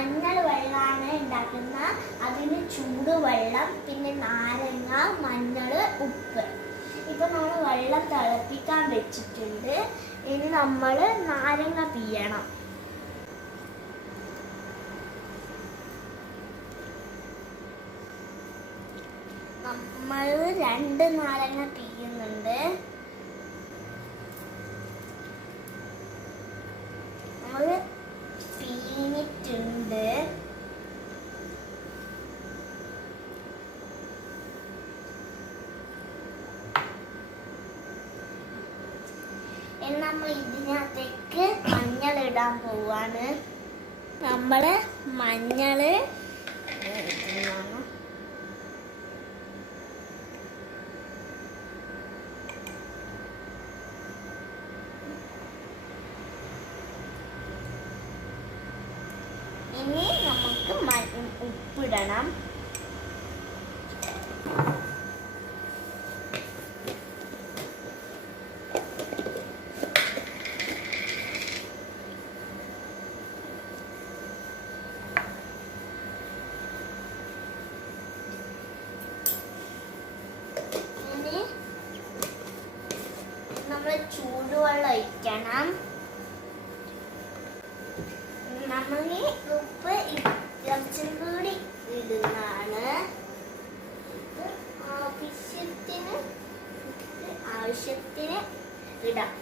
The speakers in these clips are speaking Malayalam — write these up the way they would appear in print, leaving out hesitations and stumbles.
മഞ്ഞൾ വെള്ളമാണ് ഉണ്ടാക്കുന്ന. അതിന് ചൂടുവെള്ളം, പിന്നെ നാരങ്ങ, മഞ്ഞൾ, ഉപ്പ്. ഇപ്പം നമ്മൾ വെള്ളം തിളപ്പിക്കാൻ വെച്ചിട്ടുണ്ട്. ഇനി നമ്മൾ നാരങ്ങ പിഴിയണം. നമ്മൾ 2 നാരങ്ങ പിഴിയുന്നുണ്ട്. നമ്മൾ പിഴിഞ്ഞിട്ടുണ്ട്. ഇനി നമ്മൾ ഇതിനകത്തേക്ക് മഞ്ഞൾ ഇടാൻ പോവാണ്. നമ്മൾ മഞ്ഞൾ ഇനി നമുക്ക് ഉപ്പിടണം. ഇനി നമ്മൾ ചൂടുവെള്ളം ഒഴിക്കണം. നമ്മൾ ഉപ്പ് കുറച്ചും കൂടി ഇടുന്നതാണ്. ആവശ്യത്തിന് ഇടാം.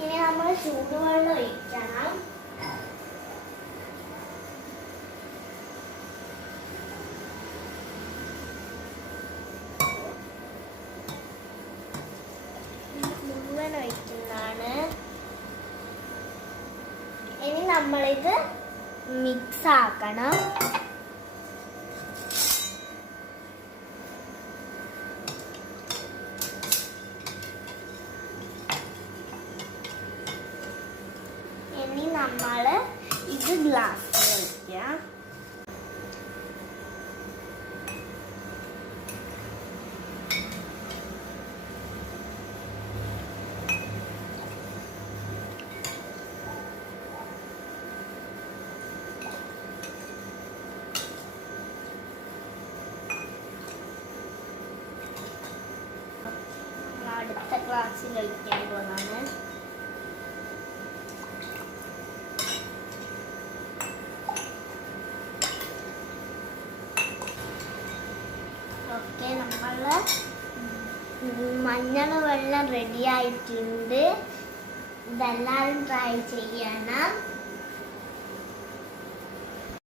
ഇനി നമ്മൾ ചൂടുവെള്ളം ഒഴിക്കണം. ഒഴിക്കുന്നതാണ്. ഇനി നമ്മളിത് മിക്സ് ആക്കണം. ഇനി നമ്മൾ ഇത് ഗ്ലാസ്സിൽ ഒഴിക്കാം. അടുത്ത ഗ്ലാസ്സിൽ ഒഴിക്കാൻ പോകുന്നതാണ്. ഓക്കെ, നമ്മൾ മഞ്ഞൾ വെള്ളം റെഡി ആയിട്ടുണ്ട്. ഇതെല്ലാവരും ട്രൈ ചെയ്യണം.